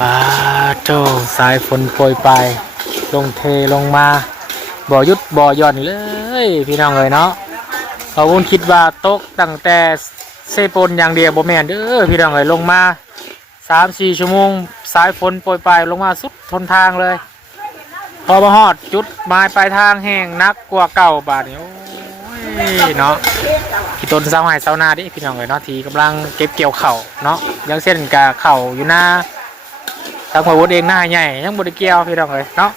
ปาโจสายฝนโปรยปลายลงเทลงมาบ่หยุดบ่หย่อนเลย พี่น้องเลยเนาะเขาวุ้นคิดว่าตกตั้งแต่เซปนอย่างเดียวบ่แม่นเด้อพี่น้องเลยลงมาสามสี่ชั่วโมง สายฝนโปรยปลายลงมาสุดทนทางเลย พอมาฮอดจุดหมายปลายทางแห้งนักกว่าเก่าบาดนี้โอ้ยเนาะพี่ต้นเสาไห้เสานาดิพี่น้องเลยเนาะทีกำลังเก็บเกี่ยวเข่าเนาะยังเส้นกับเข่าอยู่หน้า ทางหัววุฒเองหน้าใหญ่ยังบริเกี่ยวพี่น้องเลยเนาะ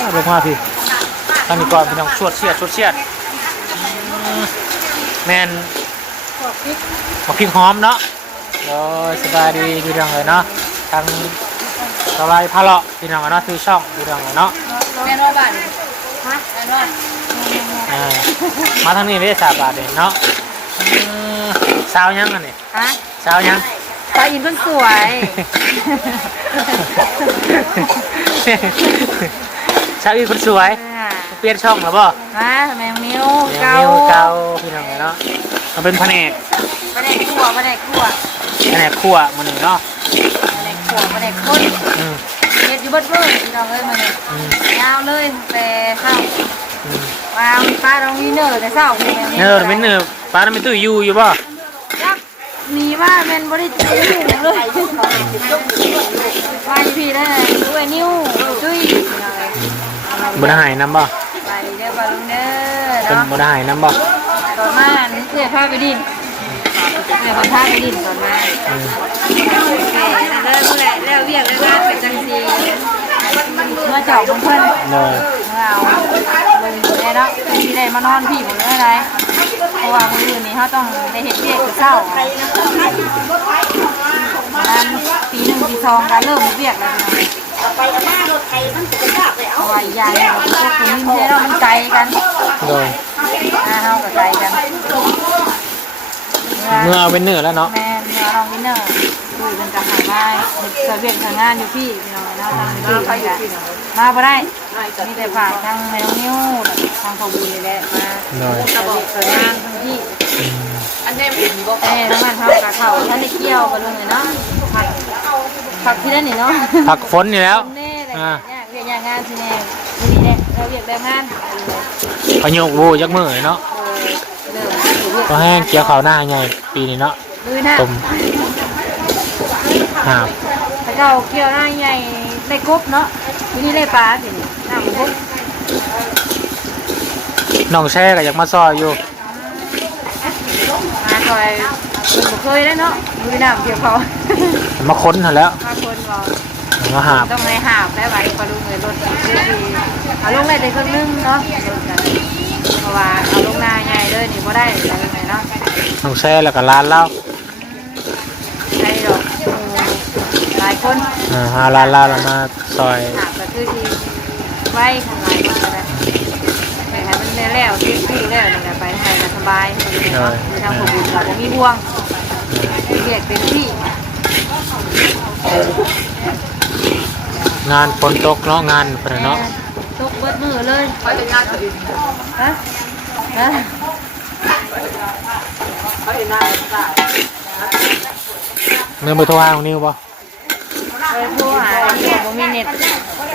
อ่าลงมาพี่ตั้งนี้ก่อนพี่น้องชวดเชียดชวดเชียดอืมแมนมาพริกหอมเนาะโอ้ยสบายดีพี่น้องเลยเนาะทางสบายพาเลาะพี่น้องเลยเนาะที่ช่องพี่น้องเลยเนาะแม่นว่าบ้านฮะแม่นว่าอ่ามาทางนี้ไม่ได้สาบาทเลยเนาะอืมสาวยังกันนี่ฮะสาวยัง สาวอินเพิ่นสวย ชาวอีคนสวย อ่าเปลี่ยนช่องแล้วบ่มาแมงมิ้วเก่าเก่าเก่าพี่น้องเนาะมันเป็นแผนกบ่ได้คั่วบ่ได้คั่วแผนกครัวมันนี่เนาะบ่ได้คั่วบ่ได้คนอืมเฮ็ดอยู่เบิดมื้อพี่น้องเอ้ยมื้อนี้อืมยาวเลยแต่เช้าอืมวางป้าต้องมีเนอแต่เช้าพี่แมงมิ้วเนอร์เป็นเนอร์ป้าน้ำเป็นตู้อยู่อยู่บ่ยัก มีว่าแม่นบ่ได้จุ้ยเลยว่าอยู่พี่ได้ด้วยนิ้วจุ้ยพี่น้องเอ้ยบ่ได้หายน้ำบ่ไปเด้อบ่ลุงเด้เป็นอเนาะบ่ได้หายน้ำบ่ตอนมานี่เสียผ้าไปดินเสียคนผ้าไปดินตอนมาอืมโอเคเริ่มเมื่อไหร่แล้วเวียกแล้วงานกับจังซีเมื่อเจาะบนเพิ่นเนอร์เมื่อเอาเลยได้เนาะที่ได้มานอนพี่ผมเลยอะไร เพราะว่ามื้ออื่นนี้เขาต้องได้เห็ดเวียกกับเช้าประมาณปีหนึ่งปีสองการเริ่มเฮ็ดเวียกแล้วนะเพราะว่าอีกอย่างหนึ่งพวกคุณนิ่มเท่เรามันไกลกันโดยหน้าเฮากับไกลกันเมื่อเอาเป็นเนื้อแล้วเนาะแม่เนื้อลองวินเนอร์ ดูเป็นกะหายได้เกิดเวียนทางงานอยู่พี่พี่น้องเนาะทางนี้ไปอยู่มาบ่ได้มีแต่ฝากทางแมวนิ้วทางขบุญนี่แหละมาโดยเกิดเวียนเกิดงานทั้งที่อันนี้ผิดบ่เอ้ทั้งนั้นเฮากะเฒ่าท่านได้เกี่ยวกันลงเลยเนาะผักผักที่นั่นนี่เนาะผักฝนนี่แล้วแน่เลยเนี่ยเวียนงานที่แน่นี่แหละเวียนแบบงานพะโยกโวยักมือเนาะก็แห้งเกี่ยวข้าวหน้าใหญ่ปีนี้เนาะมือหน้าต้ม หาบถ้าเจ้าเกี่ยวหน้าใหญ่ได้กบเนาะทีนี้ได้ปลาสิน้ำกบน้องแช่ก็อยากมาซอยอยู่มาซอยคุณบ่เคยได้เนาะมือน้ำเกี่ยวเขามาค้นเถอะแล้วถ้าคนบอกมาหาบต้องในหาบได้ไว้ปลาลุงเลยรถดีดีเอาลงได้แต่ครึ่งนึงเนาะเพราะว่าเอาลงหน้าใหญ่เลยนี่บ่ได้อะไรไงเนาะน้องแช่แล้วก็ร้านเหล้า ใช่ดอกหลาย คนอ่าหาร้านเหล้าแล้วมาซอย หาบก็คือที่ไว้ข้างหลายคนก็ได้ไปให้มันได้แล้วที่ที่แล้วนี่ก็ไปให้มันสบายมีทางผมบุญเราบ่มีห่วงเรียกเป็นที่งานฝนตกเนาะงานเพิ่นน่ะเนาะตกเบิดมือเลยไปเป็นงานก็ดีฮะฮะเนื้อมือโทรหาของนิวบ่ ไปโทรหาอันนี้บ่มีเน็ต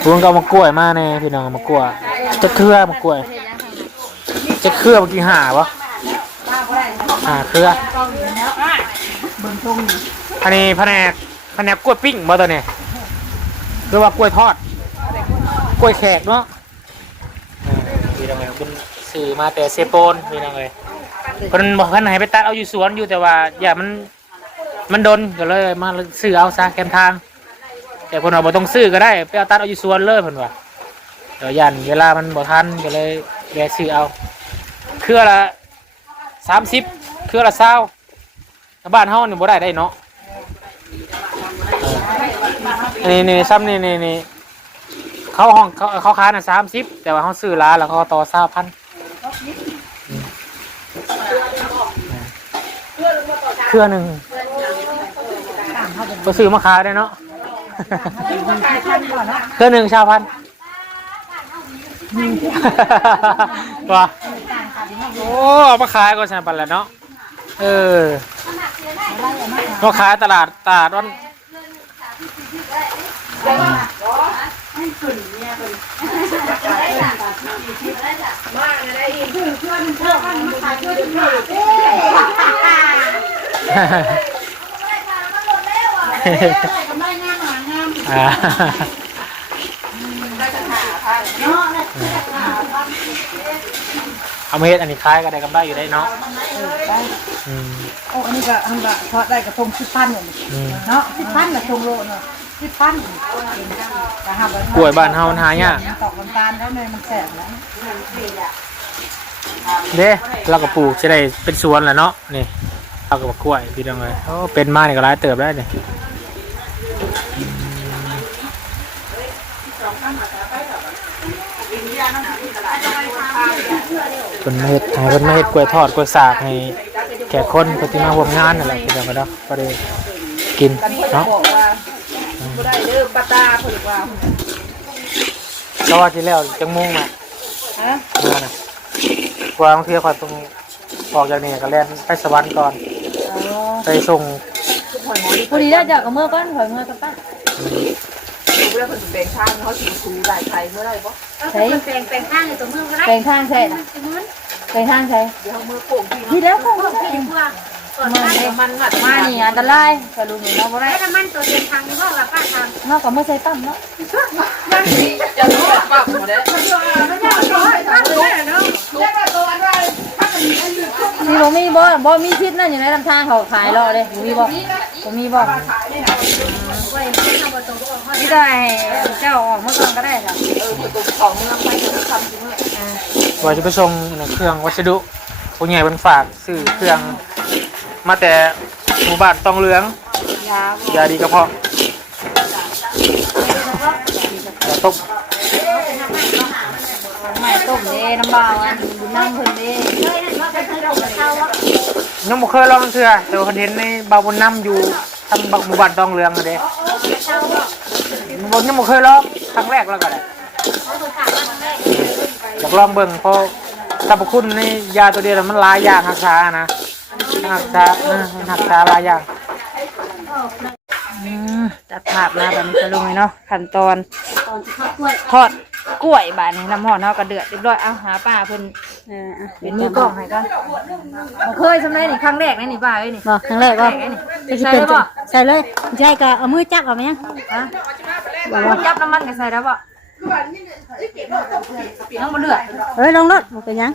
พวงก็เอามากล้วยมาแน่พี่น้องเอามากล้วยจะเครือมากล้วยจะเครือเมื่อกี้หาบ่หาเครืออันนี้แผนกแผนกกล้วยปิ้งบ่ตัวนี้หรือว่ากล้วยทอด กล้วยแขกเนาะพี่น้องเอ้ยเป็นสื่อมาแต่เซโปนพี่น้องเอ้ยเพิ่นบอกเพิ่นให้ไปตัดเอาอยู่สวนอยู่แต่ว่า อย่ามันมันโดนก็เลยมาซื้อเอาซะแคมทาง แต่คนเราบ่ต้องซื้อก็ได้ไปเอาตัดเอาอยู่สวนเลยเพิ่นว่าเดี๋ยวยันเวลามันบ่ทันก็เลยแวะซื้อเอา เครือละสามสิบเครือละเศร้าถ้าบ้านเฮานี่บ่ได้ได้เนาะเนนี้นี่ซ้ำนี่นี่นี่เขาห้องเขาเขาขายน่ะสามสิบแต่ว่าเขาซื้อร้านแล้วเขาต่อเศร้าพันเครือหนึ่งก็ซื้อมาขายได้เนาะ เครื่องหนึ่งชาวพันธุ์ว้าโอ้เอามาขายก็ชนะปันแหล้วเนาะเออมาขายตลาดตลาดวัน อ่าเอามาเฮ็ดอันนี้คล้ายก็ได้กำไรอยู่ได้เนาะอืมโอ้อันนี้ก็อันก็ทอดได้กระทงสิบพันเนี่ยอืมเนาะสิบพันกระทงโลเนาะสิบพันแต่หากว่ากล้วยบ้านเฮามันหายากตอกน้ำตาลแล้วเนี่ยมันแสบแล้วเด้เราก็ปลูกจะได้เป็นสวนแหละเนาะนี่เราก็บักกล้วยพี่น้องเลยโอ้เป็นมานี่ก็หลายเติบได้นี่ เป็นมาเฮ็ดให้เป็นมาเฮ็ดกล้วยทอดกล้วยสากให้แขกคนคนที่มาร่วมงานนั่นแหละพี่น้องเนาะก็ได้กินเนาะบ่ได้เด้อปลาตาเพิ่นว่าแล้วว่าที่แล้วจังมุ่งอะฮะมาน่ะกวางเที่ยวก่อนตรงออกจากนี่ก็แล่นไปสวรรค์ก่อนอ๋อไปส่งพอดีแล้วจะกับเมื่อก้อนถอยเมื่อกับป้า ดูแล้วเพิ่นแบ่งทางเขาสิซื้อหลายไทยเมื่อไรบ่ใช่แปลงแปลงข้างอยู่ตัวเมืองก็ได้แปลงทางใช่น่ะแปลงทางใช่เดี๋ยวมือโป่งที่แล้วคงพี่ดีกว่าก่อนมาได้เลยมันมานี่อันตรายแต่ลุงนี่เราบ่ได้แล้วมันตัวเต็มทางนี่ว่าป้าทำนอกจากเมื่อใส่ตั้มเนาะมันจะรู้แบบปรับหมดแล้วก็ตัวอะไรนี่บ่มีบ่บ่มีพิษนั่นอยู่ในลำทางเขาขายรอเลยบ่มีบ่บ่มีบ่ นี่ได้เจ้าออกเมื่อก่อนก็ได้ค่ะเออประตูของเมืองไปทำจริงเลยว่าจะไปส่งเครื่องวัสดุผู้ใหญ่บนฝากซื้อเครื่อง มาแต่หมู่บ้านตองเหลือง ยาดีกระเพาะยาต้มใหม่ต้มเด้น้ำเบาอันบุญนั่งเพิ่นเด้เลยนั่นว่าเป็นเราเข้าว่ายังบ่เคยลองเทื่อแต่คอนเทนต์ในบาวบนน้ำอยู่ ทำบักหมู่บ้านตองเรืองเด้เข้าว่าบนยังบ่เคยลองครั้งแรกแล้วก็ได้เขาตัวขาดมันได้อยากลองเบิ่งเพราะสรรพคุณในยาตัวเดียวมันหลายอย่างรักษานะรักษารักษาหลายอย่าง ตัดภาพมาแบบนี้ก็ลุงเลยเนาะขั้นตอนตอนที่เขากล้วยทอดกล้วยบาดนี้น้ำหอมเนาะก็เดือดเรียบร้อยเอาหาป้าเพิ่นเอออะเป็นมือกล้องให้ก่อนบ่เคยทำไรนี่ครั้งแรกนะนี่ป้าเอ้ยนี่บอกครั้งแรกว่าไอ้นี่จะใส่เป็นได้บ่ใส่เลยใช่ก็เอามือจับเอาไหมยังฮะยับน้ำมันก็ใส่ได้บ่น้ำมันเดือดเอ้ยลงรถบ่เป็นหยัง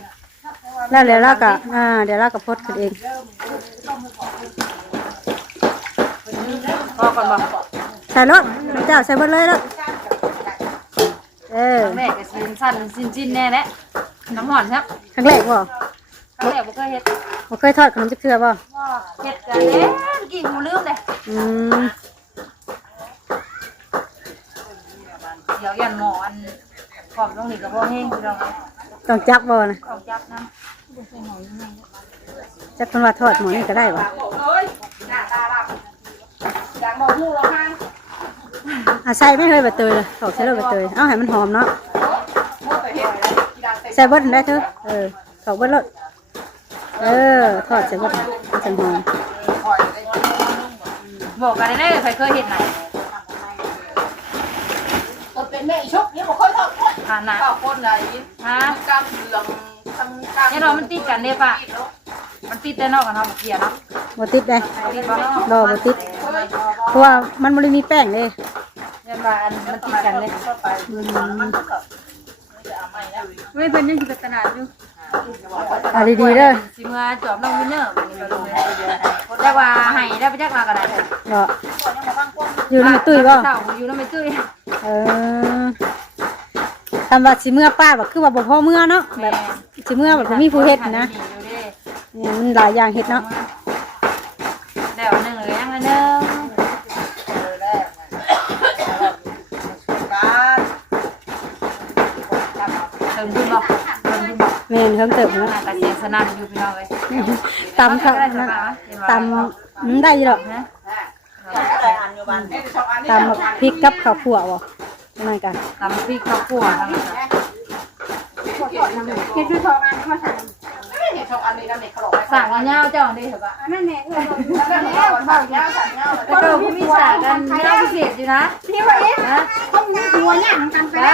แล้วเดี๋ยวเราก็อ่าเดี๋ยวเราก็พดกันเองพอก่อนบ่ ใส่รถเจ้าใส่หมดเลยรถเออครั้งแรกก็สิสั้นสิ้นๆแน่แหละน้ำหอมครับครั้งแรกบ่ครั้งแรกบ่เคยเฮ็ดบ่เคยทอดขนมจักเทื่อบ่เฮ็ดกันเด้กี่หูลืมเลยอืมเดี๋ยวยันหมออันขอบตรงนี้ก็บ่แห้งพี่น้องต้องจับบ่นะของจับน้จับเพิ่นว่าทอดหมอนี่ก็ได้บ่อ่ะใส่ไม่เคยใบเตยเลยขอใส่รถใบเตยเอาให้มันหอมเนาะใส่เบิดได้เถอะเออขอเบิดรถเออทอดใส่เบิดมันจะหอมำบอกกันได้เลยใครเคยเห็นไหนเป็นแม่ชุบนี่บ่ค่อยทอดกล้วยผ่านนะข้าวคนไหนฮะกำเหลืองทำกำเนี่ยเรามันติดกันเด้ป่ะมันติดแต่นอกกันเนาะเกียร์เนาะบ่ติดได้ติดบ่บ่บ่ติดเพราะว่ามันบ่ได้มีแป้งเลยเนี่ย ว่าอันมันติดกันเลยอืมไม่เป็นยังจิตนาอยู่เอ่ดีๆเด้อสิเมื่อจอบน้องวินเนอร์แต่ว่าให้ได้ไปจักมาก็ได้เนาะอยู่ในตู้บ่เต่าอยู่ในตู้เออทำว่าสิเมื่อป้าบ่คือว่าบ่พอเมื่อเนาะแบบสิเมื่อแบบบ่มีผู้เฮ็ดนะเนี่ยมันหลายอย่างเฮ็ดเนาะเดี๋ยวหนึ่งเลยยังละหนึ่งเติมดูบ่เติมดูบ่ แม่นเพิ่มเติมเนาะกระเสียงสนั่นอยู่พี่น้องเลยตำครับนะตำอืมได้อยู่ดอกนะตำแบบพริกกับข้าวคั่วบ่นั่นกันตำพริกข้าวคั่วทั้งนั้นเฮ็ดด้วยทองอันมาสั่งช่องอันนี้นั่นเด็กเขาหลอกสั่งเงาเจ้าดิเหรอปะนั่นแหละเออนั่นเด็กเขาสั่งเงาสั่งเงาแล้วก็มีสากกันเงาพิเศษอยู่นะที่ว่าเอ๊ะต้องมีหัวย่างกันไปได้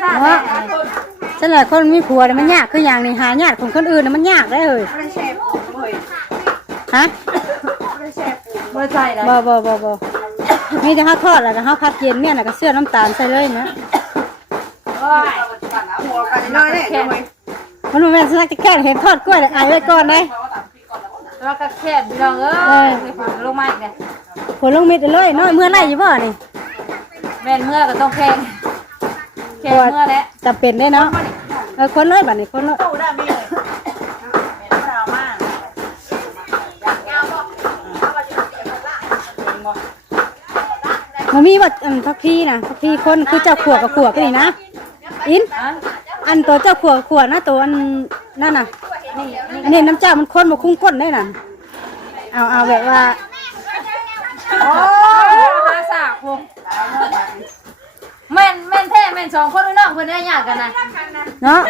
แล้ว สากได้ฉันแหละคนมีผัวเนี่ยมันยากคืออย่างนี้หาญาติของคนอื่นน่ะมันยากได้เลยไม่ได้แชร์ผมเลยฮะไม่ได้แชร์ผมบ่ใช่เลยบ่บ่บ่บ่มีแต่ข้าวทอดแล้วก็ข้าวผัดเย็นเนี่ยแล้วก็เสื้อน้ำตาลใส่เลยนะโอ้ยหัวกันน้อยแน่ทำไมมันบ่แม่นสักแค่เห็นทอดกล้วยแล้วอายไว้ก่อนเลยแล้วก็แคบพี่น้องเอ้ยลงมาอีกเนี่ยผลลงมิดเลยน้อยเมื่อไรอยู่บ่นี่แม่นเมื่อก็ต้องแข่งแข่งเมื่อแล้วจำเป็นได้เนาะ เออคนเลยบัดนี้คนเลยตู้ได้มีเลยไม่เอามากมันมีว่าอันพักพี่นะพักพี่คนคือเจ้าขวกับขวก็นี่นะอินอันตัวเจ้าขวกับขวนะตัวอันนั่นน่ะอันนี้น้ำเจ้ามันข้นมาคุ้งก้นได้น่ะเอาเอาแบบว่าโอ้ยหาสากพงแม่นแม่นแท้แม่นสองคนน้องเพิ่นได้ยากกันนะ เนาะ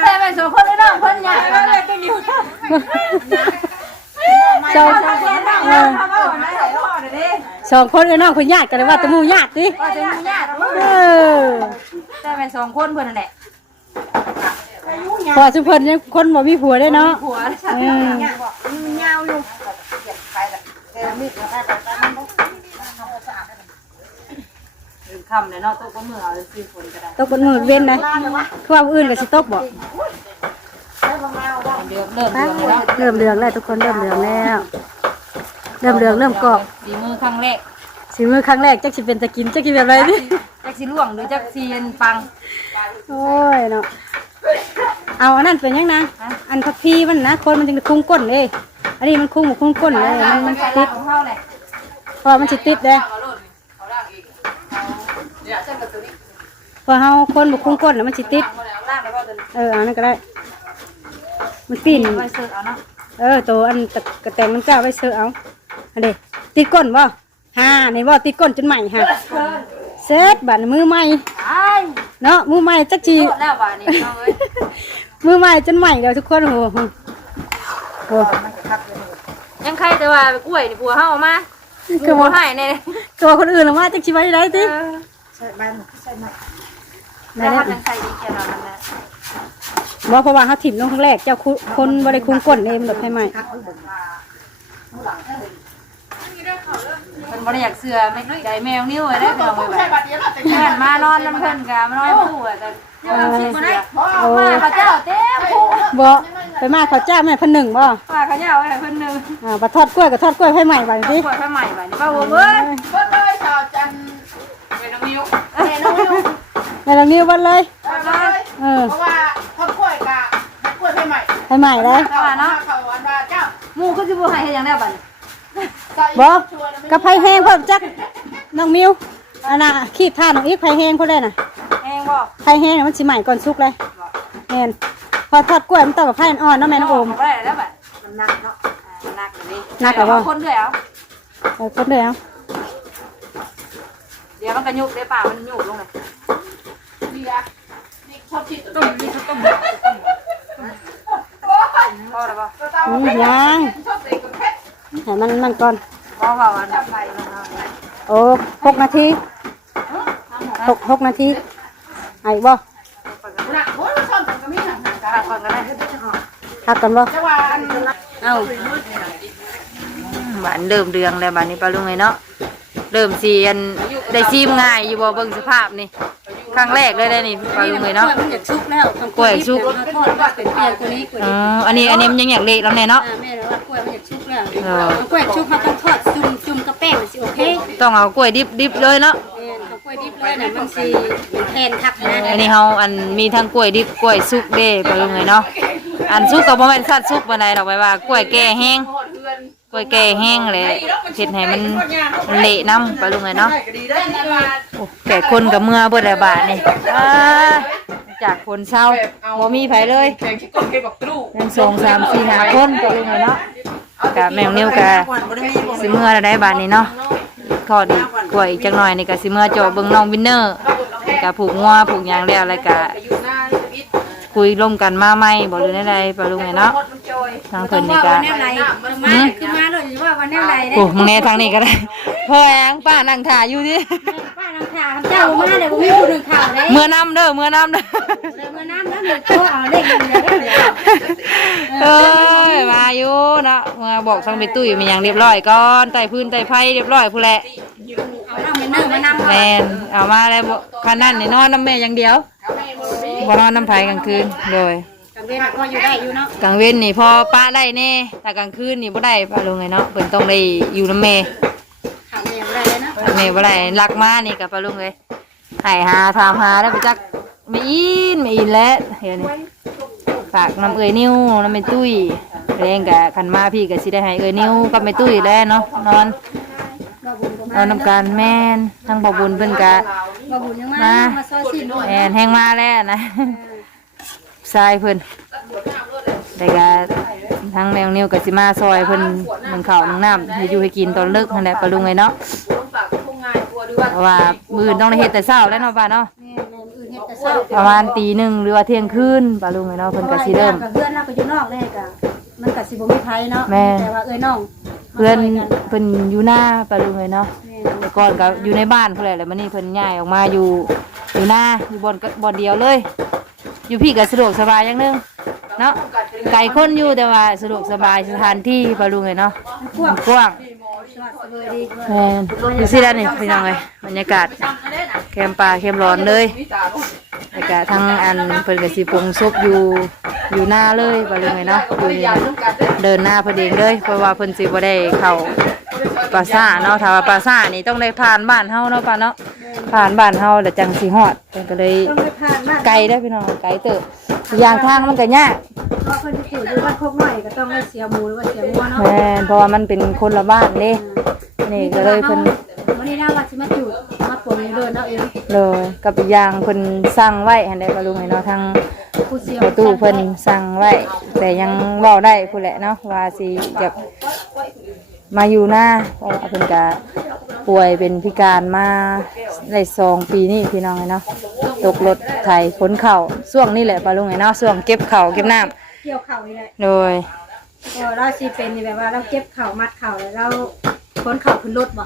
แท้แม่นสองคนน้องเพิ่นยากกันนะสองเออสองคนเอ้ยน้องคนญาติกันเลยว่าแตะมูญาติดิว่าจะมีญาติเออแต่แม่นสองคนเพิ่นนั่นแหละพอสุเพิ่นยังคนบ่มีผัวได้เนาะผัวเออ คำเลยเนาะโต๊ะก็มือเอาซื้อฝนก็ได้ตกบนมือเว้นนะคือว่าผู้อื่นก็สิตกบ่เดือดเริ่มเดือดแล้วเริ่มเหลืองแล้วทุกคนเริ่มเหลืองแล้วเริ่มเหลืองเริ่มกรอบสีมือครั้งแรกสีมือครั้งแรกจักสิเป็นตะกินจักสิเป็นอะไรนี่จักสีล่วงหรือจักสีปังโอ้ยเนาะเอาอันนั้นเป็นยังนะอันพักพีมันนะคนมันจึงคุ้งก้นเลยอันนี้มันคุ้งบ่คุ้งก้นเลยมันมันติดของเขาเลยพอมันสิติดเด้เนี่ยเส้นกับตัวนี้ พอเฮาคนบ่คุ้งก้นแล้วมันสิติดล่างแล้วก็เดินเออเอานั่นก็ได้ มันปีนไว้เสิร์ฟเอาเนาะเออตัวอันตะกระแตงมันก้าไว้เสือเอาอันเด้ติดก้นบ่ฮ่านี่บ่ติดก้นจนใหม่ฮะเสร็จบัดมือใหม่ไอ้เนาะมือใหม่จักจีแล้วว่านี่น้องเอ้ยมือใหม่จนใหม่เดี๋ยวทุกคนโอ้โหโอ้โหยังใครแต่ว่ากล้วยนี่ผัวเฮาเอามาคือผัวว่าให้แน่ตัวคนอื่นหรือว่าจักชีไว้ได้ติใช่ใบมันใช่ไหม แล้วมันยังใส่ดีแค่นั้นนั่นแหละบ่เพราะว่าเขาถิ่มลงครั้งแรกเจ้าคุคนบ่ได้คุ้มก้นเองมันหลบให้ใหม่มันบ่ได้อยากเสือไม่ใจแมวนิ้วไว้ได้พี่น้องเอ้ยใช่บัตรเดียวเราแต่งแม่นมานอนน้ำเพิ่นกะมานอนผู้อะแต่เออโอ้มาเขาเจ้าเต็มผู้บ่ไปมาเขาจ้าแม่เพันหนึ่งบ่ว่าเขาเจ้าไว้ให้เพิ่นหนึงอ่าปลาทอดกล้วยกับทอดกล้วยให้ใหม่บัดเอานี้ขวดไฟใหม่ไปนี่ป้าบัวเอ้ยเบิ้ลเลยชาวจันเป็นน้องมิวเป็นน้องมิว แม่ลองนิ้ววันเลยเลยเออเพราะว่าทอดกล้วยกับกล้วยให้ใหม่ให้ใหม่เลยเขาเนาะเขาวันว่าเจ้าหมู่ก็สิบ่ให้เฮ็ดหยังได้บัดนี้บ่กระไพแห้งเพิ่มจักน้องมิวอันน่ะขีดผ้าน้องอีกไผแห้งเพิ่นได้น่ะแห้งบ่ไผแห้งน่ะมันสิใหม่ก่อนสุกเลยแม่นพอทอดกล้วยมันต้องกับไผอ่อนๆเนาะแม่น้องโอมบ่ได้แล้วบัดมันหนักเนาะมันหนักเลยหนักเหรอบ่คนด้วยเอาเออคนเลยเอาเดี๋ยวมันก็ยุกได้ป่ามันยุกลงเลย ดีอะนี่ชอบชิดตุ้มนี่ตุ้มพอแล้วบ่อืมยังชอบเด็กกับเพชรให้มันนั่นก่อนพอว่าวันโอ้หกนาทีหกหกนาทีไอ้บ่หนักกันบ่จะว่านเอ้าบ้านเริ่มเดืองแล้วบ้านนี้ปลาลุงไงเนาะเริ่มสีอันได้ซีมง่ายอยู่บ่เบิ่งสภาพนี่ ครั้งแรกเลยได้นี่ปลาลุงไงเนาะ มันอยากชุกแล้วกล้วยชุกทอดว่าเป็นเปียกตัวนี้กล้วยอ๋ออันนี้อันนี้มันยังอยากเละแล้วแน่เนาะ แม่ว่ากล้วยมันอยากชุกแล้วเออกล้วยชุกมันต้องทอดจุ่มจุ่มกับแป้งสิโอเคต้องเอากล้วยดิบดิบเลยเนาะ แม่นเอากล้วยดิบเลยน่ะมันสิเป็นแทนคักนะอันนี้เฮาอันมีทั้งกล้วยดิบกล้วยสุกเด้ปลาลุงไงเนาะ อันสุกก็บ่แม่นสัตว์สุกปานใดดอกไว้ว่ากล้วยแก่แห้งหอดเพื่อน กล้วยแก่แห้งเลยเฮ็ดให้มันมันเละน้ำไปลุงไงเนาะแก่คนกับเมื่อเบิดแล้บาทนี่จากคนเศร้าบ่มีไผเลยเก็บกับตู้ยังสองสามสี่ห้าคนไปลุงไงเนาะกะแมวนิ้วกะสิเมื่อได้บาทนี้เนาะทอดีกล้วยจักหน่อยนี่ก็สิเมื่อจาะเบิ่งน้องวินเนอร์กะผูกงัวผูกยางแล้วแล้วก็อยู่หน้าวิทย์ข คุยร่วมกันมาใหม่บ่หรือใดๆปะลุงไงเนาะมดมันจอยทางเพิ่นนี่ก็แนวไหนมาคือมาเลยว่าวันแนวไหนได้โอ้มึงแน่ทางนี้ก็ได้พ่อแองป้านั่งถ่ายอยู่ดิป้าน้ำชาเจ้ามาเดี๋ยวมีผู้หนึ่งข่าวได้เมื่อน้ำเด้อเมื่อน้ำเด้อเดี๋ยวมาน้ำน้ำหนึ่งตัวเอาเลขเงินเดี๋ยวเดี๋ยวเอ้ยมาอยู่เนาะมาบอกทางไปตุ้ยมีอย่างเรียบร้อยก่อนไต่พื้นไต่ไผ่เรียบร้อยผู้นแหละเอาน้ำเป็นเนื้อมานำแมนเอามาแล้วบ่คันนั้นนี่นอนน้ำแม่อย่างเดียว บ่นอนน้ำไผ่กลางคืนโดยกับเวรก็อยู่ได้อยู่เนาะกลางเว้นนี่พอป้าได้แน่แต่กลางคืนนี่บ่ได้ป้าลงไงเนาะเพิ่นต้องได้อยู่น้ำแม่ข่าวเมียได้เลยเนาะแม่บ่ได้รักมานี่กับป้าลุงเลยให้หาถามหาได้ไปจักไม่อินไม่อินแล้วเห็นนี่ฝากน้ำเอ้ยนิ้วน้ำแม่ตุ้ยแรงกะคันมาพี่ก็สิได้ให้เอ้ยนิ้วกับแม่ตุ้ยแล้วเนาะนอนก็บุญก็นอนนำกันแม่นทั้งบ่บุญเพิ่นกะ ก็บุญยังมามาซอยสิด้วยแม่นแห้งมาแล้วนะทรายเพิ่นแต่ก็ทั้งแมวนิ้วกับสิมาซอยเพิ่นหนึ่งข้าวหนึ่งน้ำให้อยู่ให้กินตอนเลิกนั่นแหละปลาลุงไงเนาะคนปากคงง่ายกลัวด้วยเพราะว่ามื้ออื่นต้องได้เฮ็ดแต่เช้าแล้วเนาะป้าเนาะแม่แม่อื่นเฮ็ดแต่เช้าประมาณตีหนึ่งหรือว่าเที่ยงคืนปลาลุงไงเนาะเพิ่นก็สิเริ่มกับเพื่อนเราไปอยู่นอกแน่กะมันก็สิบ่มีไผเนาะแม่แต่ว่าเอ้ยน้อง เพื่อนเพิ่นอยู่หน้าปลาลุงไงเนาะแม่แต่ก่อนก็อยู่ในบ้านพุ่นแหละแล้วมันนี่เพิ่นย้ายออกมาอยู่อยู่หน้าอยู่บอนก็บอนเดียวเลย อยู่พี่ก็สะดวกสบายอย่างหนึงเนาะไก่คนอยู่แต่ว่าสะดวกสบายสถานที่ปลาลุงไงเนาะพวกกว้างสวัสดีดี แม่นอยู่สิแล้วนี่พี่น้องเอ้ยบรรยากาศแคมป่าแคมร้อนเลยวิจารณ์แล้วก็ทั้งอันเพิ่นก็สิปรุงซุปอยู่อยู่หน้าเลยว่าเรื่องไงเนาะอยู่นี่เดินหน้าพิ่นเลยเพราะว่าเพิ่นสิบ่ได้เข้าปราสาเนาะถ้าว่าปราสานี่ต้องได้ผ่านบ้านเฮาเนาะป้าเนาะผ่านบ้านเฮาแล้วจังสิฮอดเพิ่นก็เลยไกลเด้พี่น้องไกลเติบอย่างทางมันก็ยาก เพราะเพิ่นสิอยู่บ้านโคกน้อยก็ต้องได้เสียหมูหรือว่าเสียงัวเนาะแม่นเพราะว่ามันเป็นคนละบ้านเด้นี่ก็เลยเพิ่นวันนี้น่าว่าสิมาจุดมาปนอยู่เด้อเนาะเองเลยกับอีกอย่างเพิ่นสั่งไว้หันได้บ่รู้ให้เนาะทางผู้เสียประตูเพิ่นสั่งไว้ แต่ยังเว้าได้พู้นแหละเนาะว่าสิอยากมาอยู่หน้าเพราะว่าเพิ่นก็ป่วยเป็นพิการมาได้สองปีนี่พี่น้องเนาะตกรถไถขนเข่าวช่วงนี้แหละปาลุงไงเนาะช่วงเก็บเข่าวเก็บน้ำเกี่ยวเข่านี่แหละโดย เออเราสิเป็นนี่แบบว่าเราเก็บเข่ามัดเข่าแล้วเราขนเข่าขึ้นรถบ่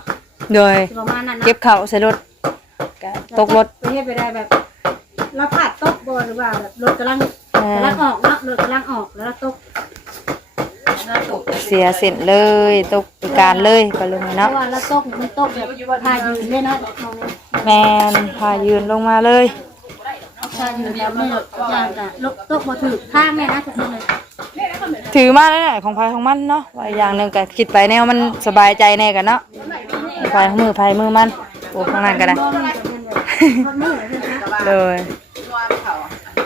โดย สิประมาณนั้นเก็เนาะบเข่าวใส่รถก็ตกรถ ไปเฮ็ดไปได้แบบเราพลาดตกบ่หรือว่าแบบรถกำลังเอ่กำลัองออกเนาะรถกำลังออกแล้วเราตกเสียเส้นเลย ตกพิการเลยปาลุงไงเพเนาะ ราะว่าเราตกมันตกแบบพายืนเลยเนาะมองนี่แมนพายืนลงมาเลย พายืนแล้วมือย่างกะลกตกบ่ถูกทางเลยนะทุกคนเลยถือมาแล้วเนี่ยของพายของมันเนาะว่าอย่างหนึ่งก็คิดไปแนวมันสบายใจแน่กันเนาะพายของมือพายมือมันโอ้ข้างนั้นก็ได้บ่มีก็เป็นเลยนะเลย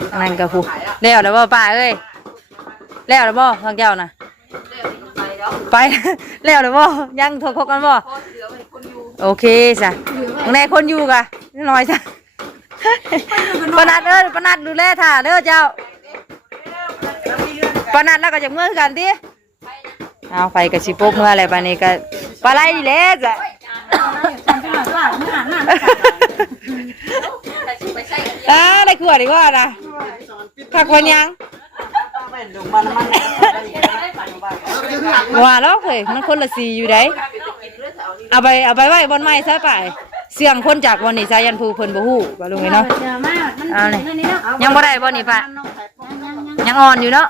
ข้างนั้นก็ผู้แล้วแล้วบ่ป้าเอ้ยแล้วแล้วบ่ทางเจ้าน่ะไปแล้วแล้วบ่ยังโทรพบกันบ่โอเคจ้ะข้างในคนอยู่กะนิดหน่อยจ้ะ ปนัดเอ้ยปนัดดูแลถ่าเด้อเจ้าปนัดแล้วก็จะเมื่อคือกันติเอาไปกับสิปบเมื่ออะไรปานนี้ก็ปลาไหลดีแหล้วจ้ะฉันจะมาว่าไม่หันหน้าอ่าได้ขวดดีกว่านะผักวันยังว่าแล้วเคยมันคนละสีอยู่ได้เอาไปเอาไปไว้บนไม้ซะไป เสียงคนจากบนนี่สายันภูเพิ่นบ่ฮู้ว่าลุงไงเนาะเจอมากมันเอาเลยนั่นนี่เนาะยังบ่ได้บ่นี่ปะยังอ่อนอยู่เนาะ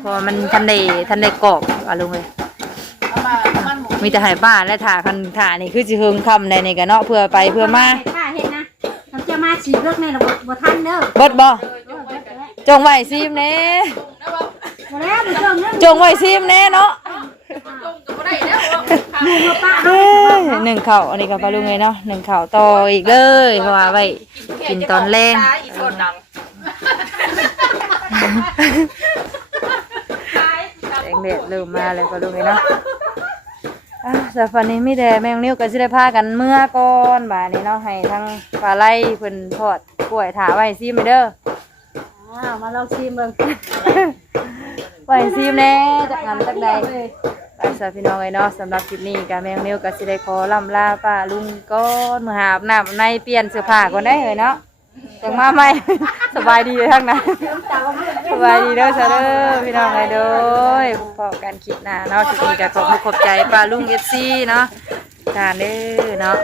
เพราะว่ามันทันได้ทันได้กรอบว่าลุงเลยมีแต่ให้ป้าและถ่าคันถ่านี่คือสิเฮิงคำได้นี่ก็เนาะเพื่อไปเพื่อมาป้าเห็นนะทำจะมาฉีกเลือกในระบบบ่ทันเด้อเบิดบ่จงไว้ซิมแน่บ่แล้วมันเรื่องเรื่องจงไว้ซิมแน่เนาะป้า เอ้ยหนึ่งเข่าวอันนี้ก็ปลาลุงเลยเนาะหนึ่งเข่าวต่ออีกเลยเพราะว่าไว้กินตอนแรงแสงแดดเริ่มมาแล้วปลาลุงเลยเนาะอะแต่ฟันนี้มีแต่แมงนิ้วก็สิได้พากันเมื่อก่อนบ่ายนี้เนาะให้ทั้งปลาไหลเพิ่นทอดกล้วยถาไว้ซิมไปเด้ออ้าวมาลองชิมเบิ่งไว้ซิมแน่จากนั้นจากใด ไปสาวพี่น้องไอ้เนาะสำหรับคลิปนี้กับแมงเนียวกับสิได้ขอลำลาป้าลุงก้อนมือหาบน้ำในเปลี่ยนเสื้อผ้าก่อนได้เลยเนาะจังมาไหม่สบายดีเลยทั้งนั้นสบายดีเด้อซะเด้อพี่น้องไงเด้อพอกันคลิปหน้าเนาะทีนี้ก็ขอบคุณขอบใจป้าลุงเอสซีเนาะการเด้อเนาะ